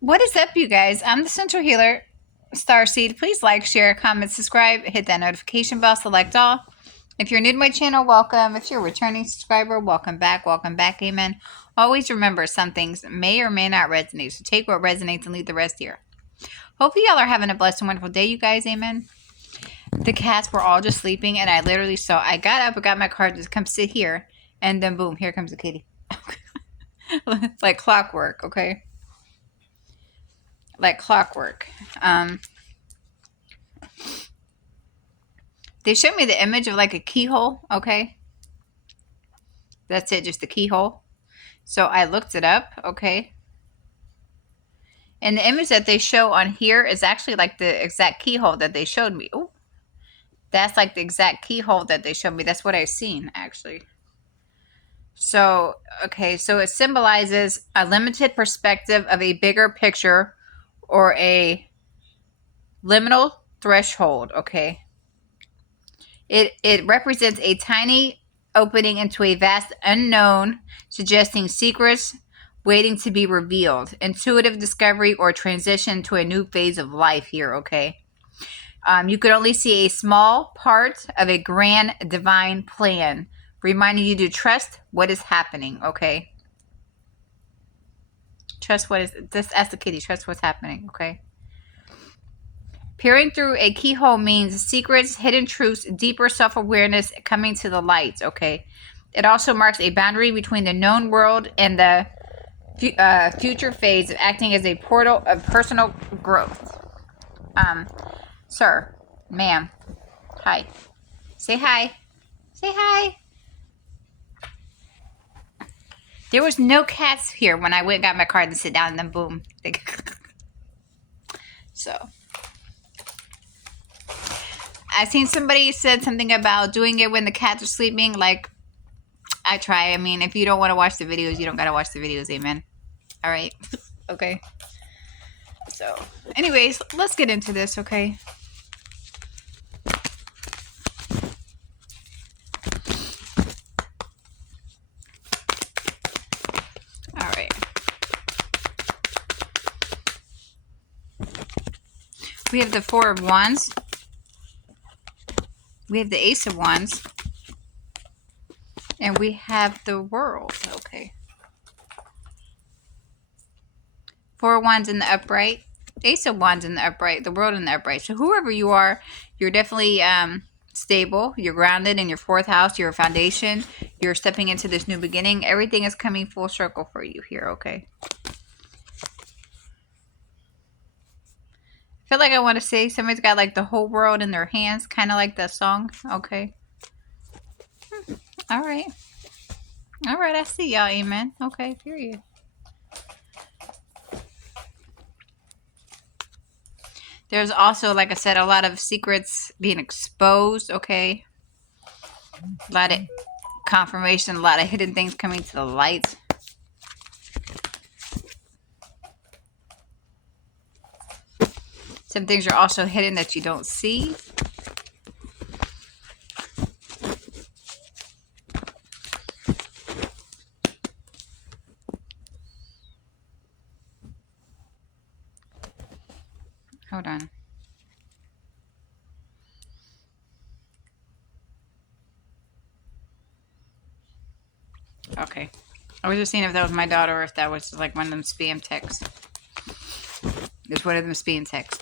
What is up, you guys? I'm the Central Healer, Starseed. Please like, share, comment, subscribe, hit that notification bell, select all. If you're new to my channel, welcome. If you're a returning subscriber, welcome back, amen. Always remember, some things may or may not resonate, so take what resonates and leave the rest here. Hopefully y'all are having a blessed and wonderful day, you guys, amen. The cats were all just sleeping, and I literally saw, I got up and got my car to come sit here, and then boom, here comes the kitty. Like clockwork, okay? Like clockwork. They showed me the image of like a keyhole, okay? That's it, just the keyhole. So I looked it up, okay? And the image that they show on here is actually like the exact keyhole that they showed me. Oh, that's like the exact keyhole that they showed me. That's what I've seen, actually. So, okay, so it symbolizes a limited perspective of a bigger picture or a liminal threshold, okay? It represents a tiny opening into a vast unknown, suggesting secrets waiting to be revealed, intuitive discovery, or transition to a new phase of life here, okay? You could only see a small part of a grand divine plan, reminding you to trust what is happening, okay? Trust what is, just ask the kitty, trust what's happening, okay? Peering through a keyhole means secrets, hidden truths, deeper self-awareness coming to the light, okay? It also marks a boundary between the known world and the future phase of acting as a portal of personal growth. Sir, ma'am, hi. Say hi. Say hi. There was no cats here when I went and got my card and sit down and then boom. So... I seen somebody said something about doing it when the cats are sleeping. Like, I try. I mean, if you don't want to watch the videos, you don't got to watch the videos. Amen. All right. Okay. So, anyways, let's get into this, okay? All right. We have the Four of Wands. We have the Ace of Wands. And we have the World, okay? Four of Wands in the upright. Ace of Wands in the upright. The World in the upright. So whoever you are, you're definitely stable. You're grounded in your fourth house, your foundation. You're stepping into this new beginning. Everything is coming full circle for you here, okay? I feel like I want to say somebody's got like the whole world in their hands, kind of like that song. Okay. All right. All right, I see y'all. Amen. Okay, period. There's also, like I said, a lot of secrets being exposed, okay? A lot of confirmation, a lot of hidden things coming to the light. Some things are also hidden that you don't see. Hold on. Okay. I was just seeing if that was my daughter or if that was like one of them spam texts. It's one of them spam texts.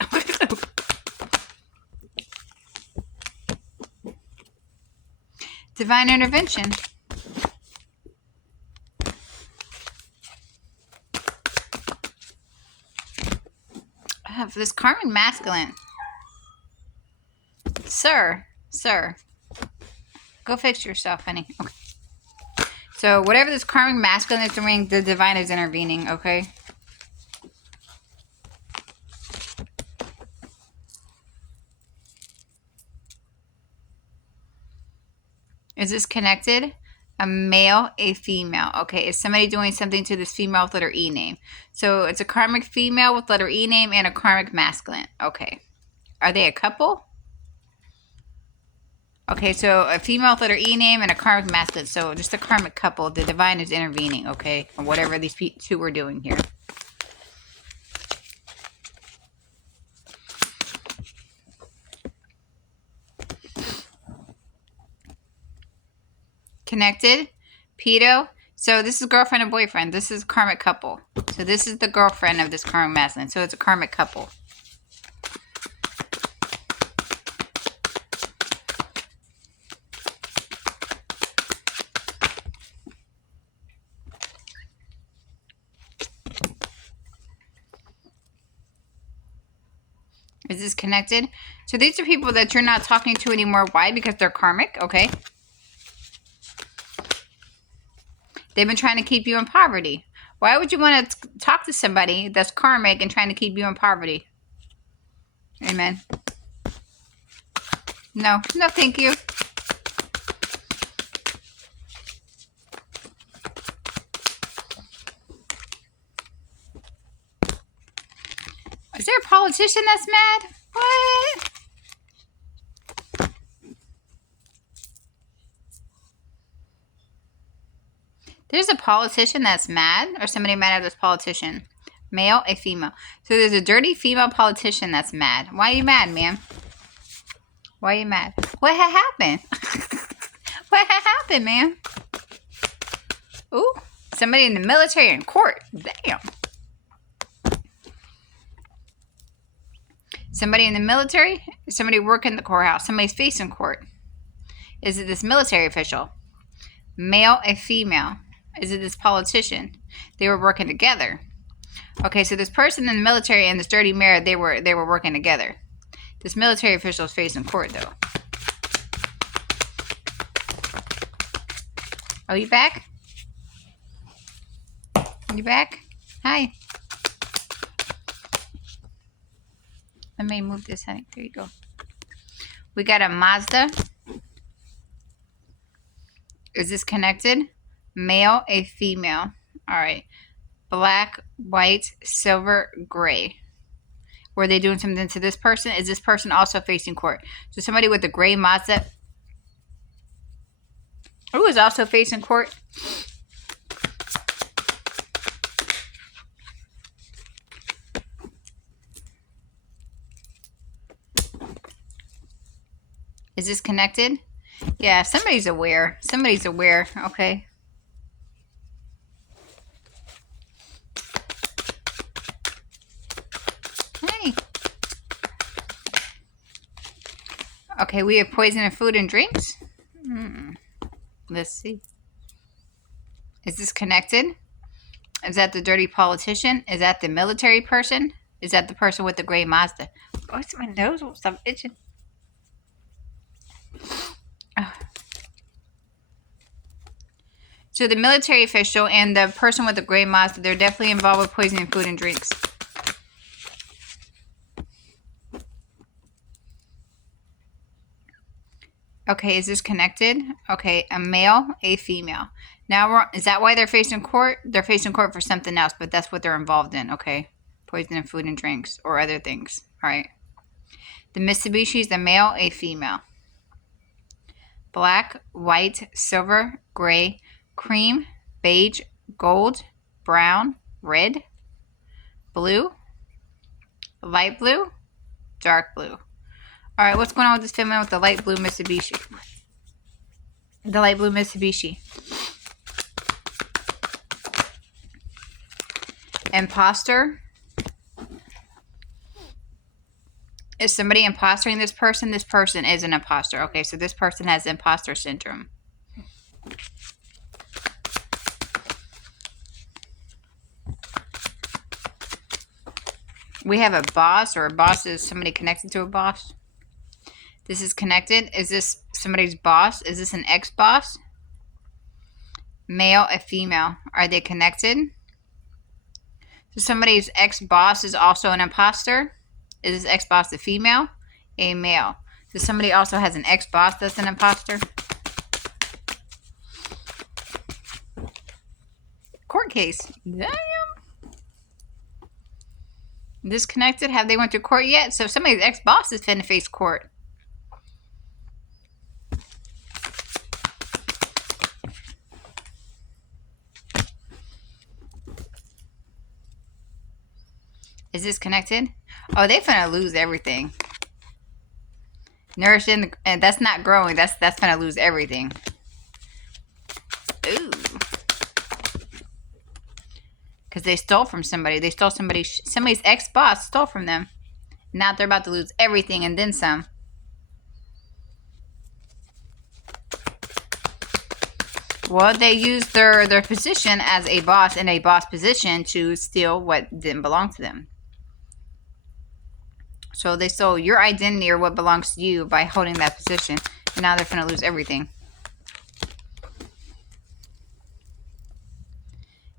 Divine intervention. For this karmic masculine. Sir, go fix yourself, honey. Okay. So whatever this karmic masculine is doing, the divine is intervening, okay? Is this connected? A male, a female. Okay, is somebody doing something to this female with letter E name? So it's a karmic female with letter E name and a karmic masculine. Okay. Are they a couple? Okay, so a female with letter E name and a karmic masculine. So just a karmic couple. The divine is intervening, okay? Or whatever these two were doing here. Connected. Pedo. So this is girlfriend and boyfriend. This is karmic couple. So this is the girlfriend of this karmic masculine. So it's a karmic couple. Is this connected? So these are people that you're not talking to anymore. Why? Because they're karmic. Okay. They've been trying to keep you in poverty. Why would you want to talk to somebody that's karmic and trying to keep you in poverty? Amen. No. No, thank you. Is there a politician that's mad? What? There's a politician that's mad, or somebody mad at this politician. Male, a female. So there's a dirty female politician that's mad. Why are you mad, man? Why are you mad? What had happened? What had happened, man? Ooh, somebody in the military in court. Damn. Somebody in the military? Somebody working the courthouse? Somebody's facing court? Is it this military official? Male, a female? Is it this politician? They were working together. Okay, so this person in the military and this dirty mayor, they were working together. This military official is facing court, though. Oh, you back? You back? Hi. Let me move this, honey. There you go. We got a Mazda. Is this connected? Male, a female. All right. Black, white, silver, gray. Were they doing something to this person? Is this person also facing court? So somebody with a gray Mazda. Who is also facing court? Is this connected? Yeah, somebody's aware. Somebody's aware. Okay. Hey. Okay, we have poison in food and drinks. Let's see. Is this connected? Is that the dirty politician? Is that the military person? Is that the person with the gray Mazda? Oh, it's my nose. Stop itching. Oh. So the military official and the person with the gray Mazda, they're definitely involved with poisoning food and drinks. Okay, is this connected? Okay, a male, a female. Now, is that why they're facing court? They're facing court for something else, but that's what they're involved in. Okay, poisoning food and drinks or other things. All right. The Mitsubishi is the male, a female. Black, white, silver, gray, cream, beige, gold, brown, red, blue, light blue, dark blue. All right, what's going on with this family with the light blue Mitsubishi? The light blue Mitsubishi. Imposter. Is somebody impostoring this person? This person is an imposter. Okay, so this person has imposter syndrome. We have a boss, or a boss is somebody connected to a boss. This is connected. Is this somebody's boss? Is this an ex-boss? Male, a female. Are they connected? So somebody's ex-boss is also an imposter. Is this ex-boss a female? A male. So somebody also has an ex-boss that's an imposter. Court case. Damn. Disconnected. Have they went to court yet? So somebody's ex-boss is finna face court. Is this connected? Oh, they finna lose everything. Nourished in the, and that's not growing. That's finna lose everything. because they stole from somebody. They stole somebody's ex-boss stole from them. Now they're about to lose everything and then some. Well, they used their position as a boss in a boss position to steal what didn't belong to them. So they stole your identity or what belongs to you by holding that position. And now they're going to lose everything.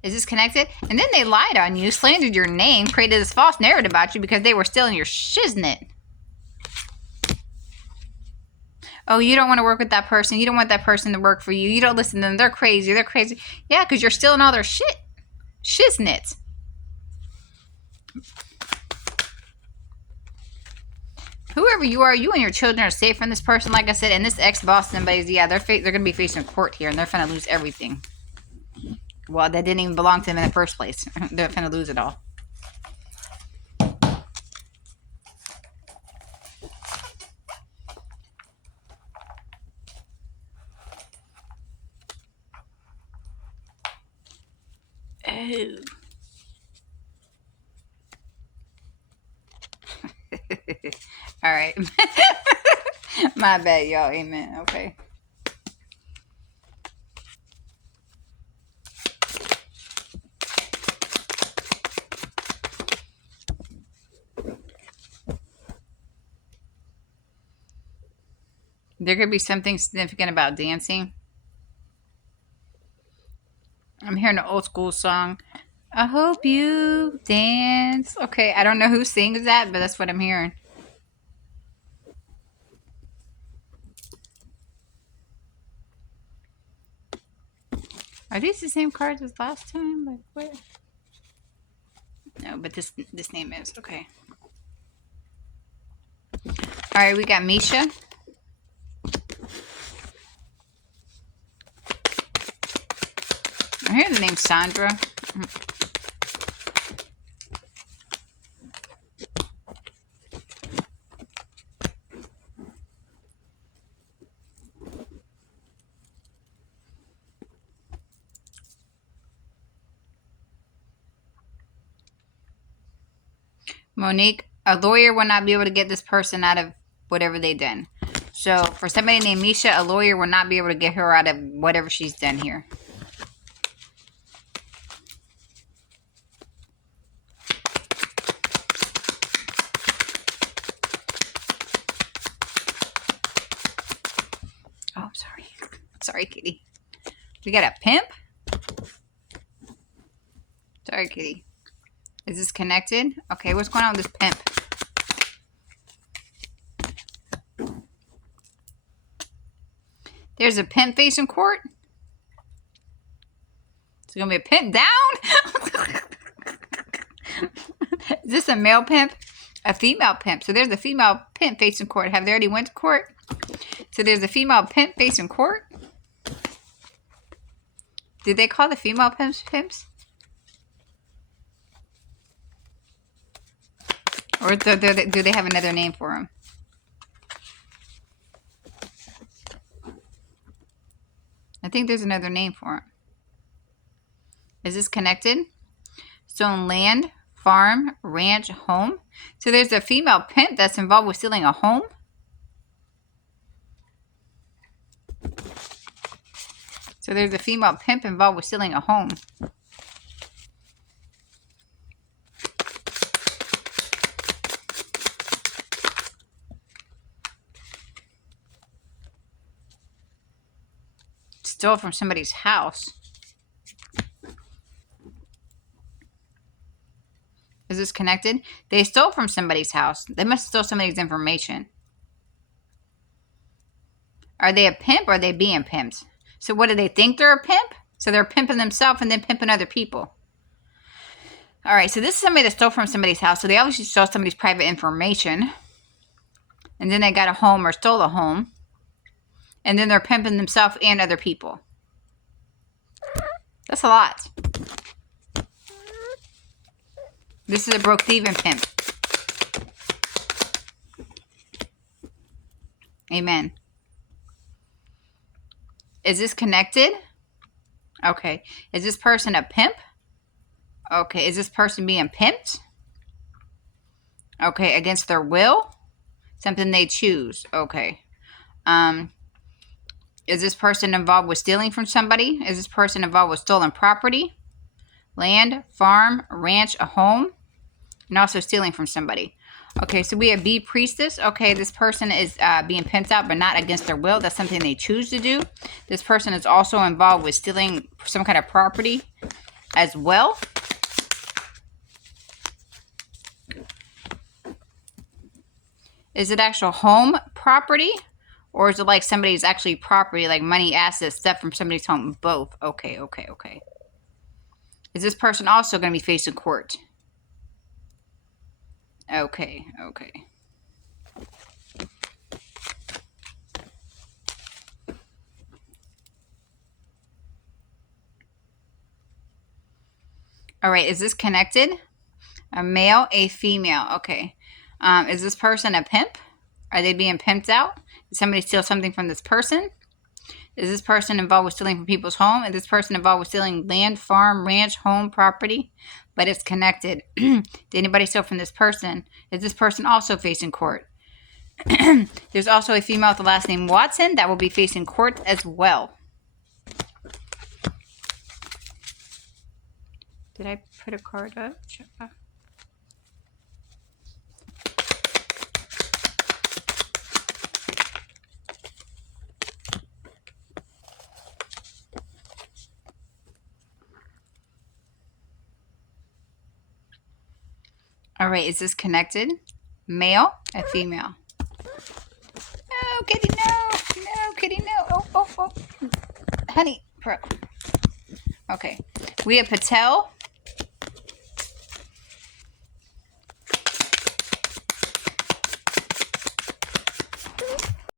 Is this connected? And then they lied on you, slandered your name, created this false narrative about you because they were stealing your shiznit. Oh, you don't want to work with that person. You don't want that person to work for you. You don't listen to them. They're crazy. They're crazy. Yeah, because you're stealing all their shit. Shiznit. Whoever you are, you and your children are safe from this person, like I said. And this ex-boss, somebody's, yeah, they're going to be facing court here, and they're going to lose everything. Well, that didn't even belong to them in the first place. They're going to lose it all. Oh. All right. My bad, y'all. Amen. Okay. There could be something significant about dancing. I'm hearing an old school song. I hope you dance. Okay, I don't know who sings that, but that's what I'm hearing. Are these the same cards as last time? Like what? No, but this name is. Okay. Alright, we got Misha. I hear the name Sandra. Monique, a lawyer will not be able to get this person out of whatever they done. So for somebody named Misha, a lawyer will not be able to get her out of whatever she's done here. Oh, I'm sorry. Sorry, kitty. We got a pimp? Sorry, kitty. Is this connected? Okay, what's going on with this pimp? There's a pimp facing court? It's going to be a pimp down? Is this a male pimp? A female pimp. So there's a female pimp facing court. Have they already went to court? So there's a female pimp facing court? Did they call the female pimps pimps? Or do they have another name for them? I think there's another name for it. Is this connected? Stolen land, farm, ranch, home. So there's a female pimp that's involved with stealing a home. So there's a female pimp involved with stealing a home. Stole from somebody's house. Is this connected? They stole from somebody's house. They must have stole somebody's information. Are they a pimp or are they being pimped? So what do they think they're a pimp? So they're pimping themselves and then pimping other people. All right, so this is somebody that stole from somebody's house. So they obviously stole somebody's private information. And then they got a home or stole a home. And then they're pimping themselves and other people. That's a lot. This is a broke thieving pimp. Amen. Is this connected? Okay. Is this person a pimp? Okay, is this person being pimped? Okay, against their will? Something they choose. Okay. Is this person involved with stealing from somebody? Is this person involved with stolen property? Land, farm, ranch, a home? And also stealing from somebody. Okay, so we have bee priestess. Okay, this person is being pimped out, but not against their will. That's something they choose to do. This person is also involved with stealing some kind of property as well. Is it actual home property? Or is it like somebody's actually property, like money, assets, stuff from somebody's home? Both. Okay, okay, okay. Is this person also going to be facing court? Okay, okay. All right, is this connected? A male, a female. Okay. Is this person a pimp? Are they being pimped out? Did somebody steal something from this person? Is this person involved with stealing from people's home? Is this person involved with stealing land, farm, ranch, home, property? But it's connected. Did anybody steal from this person? Is this person also facing court? There's also a female with the last name Watson that will be facing court as well. Did I put a card up? All right, is this connected? Male and female. No, kitty, no. No, kitty, no. Oh. Honey, bro. Okay. We have Patel